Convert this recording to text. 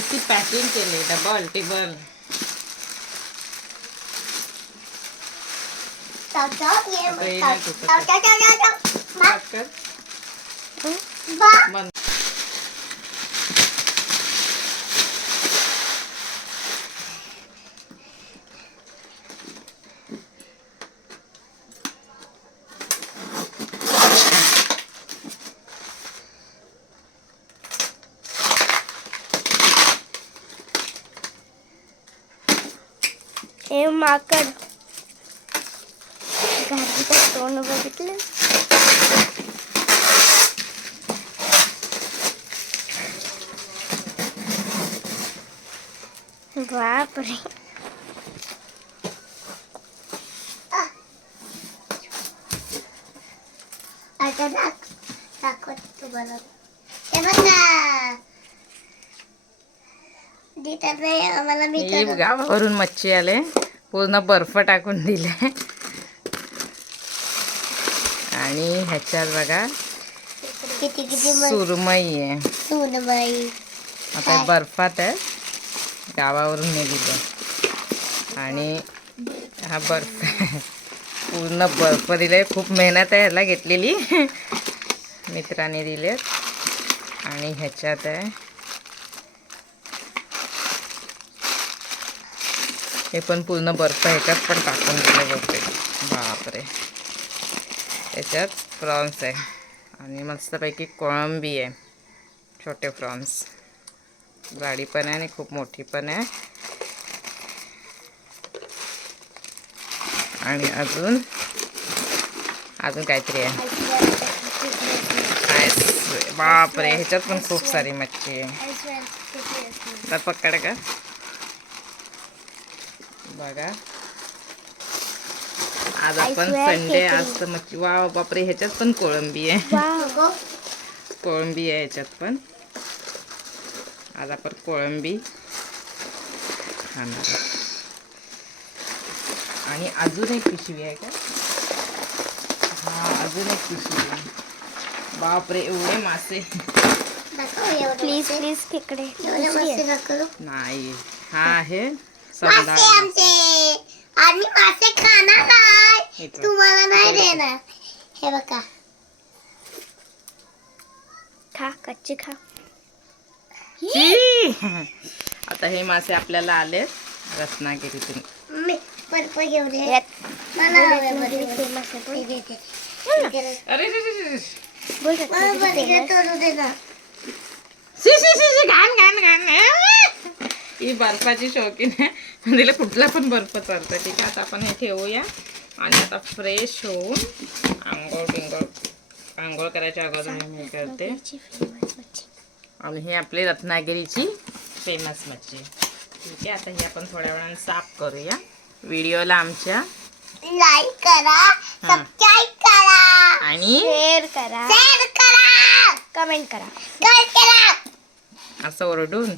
58 ಇಂಚಲ್ಲಿ double table ಏನಾಯ್ತು हे माकड घराचं तोंड बघितलं बापरे आता दाख दाखवत तुम्हाला बघ ना देतात नाही आम्हाला मी ही गावावरून मच्छी आले. पूर्ण बर्फ टाकून दिले. आणि ह्याच्यात बघा किती किती सुरमई आहे. आता हे बर्फात आहे. गावावरून मी दिलं आणि हा बर्फ पूर्ण बर्फ दिले खूप मेहनत आहे ह्याला घेतलेली. मित्राने दिलेत. आणि ह्याच्यात आहे. हे पण पूर्ण बर्फ ह्याच्यात पण टाकून दिले बहुतेक. बापरे. त्याच्यात प्रॉन्स आहे. आणि मस्तपैकी कोळंबी आहे. छोटे प्रॉन्स गाडी पण आहे आणि खूप मोठी पण आहे. आणि अजून अजून काहीतरी आहे. बापरे ह्याच्यात पण खूप सारी मच्छी आहे. तर पकड का बघा. आज आपण संडे आज तर मच्छी वा बापरे ह्याच्यात पण कोळंबी आहे. कोळंबी आहे ह्याच्यात पण. आज आपण कोळंबी खाणार. आणि अजून एक पिशवी आहे का? हा अजून एक पिशवी आहे. बापरे एवढे मासे. प्लीज प्लीज तिकडे नाही हा आहे. समजा आमचे. आणि मासे खाणार नाही. इथं. तुम्हाला नाही देणार. हे बघा. खा कच्चे खा! आता हे मासे आपल्याला आले. रत्नागिरीतून मी बर्फ घेऊन ये. मला हवे फेमस अरे रे रे रे रे. मला बर्गर तोडू दे ना. शी शी शी शी घाण घाण घाण. ही बर्फाची शौकीन आहे. तिला कुठला पण बर्फ चालतं ठीक आहे आता आपण हे ठेवूया. आणि आता फ्रेश होऊन आंघोळ बिंघोळ आंघोळ करायच्या अगोदर मी करते. आणि ही आपली रत्नागिरीची फेमस मच्छी. ठीक आहे आता ही आपण थोड्या वेळाने साफ करूया. व्हिडिओला आमच्या लाईक करा सबस्क्राईब करा आणि शेअर करा. शेअर करा. कमेंट करा. कमेंट करा. असं ओरडून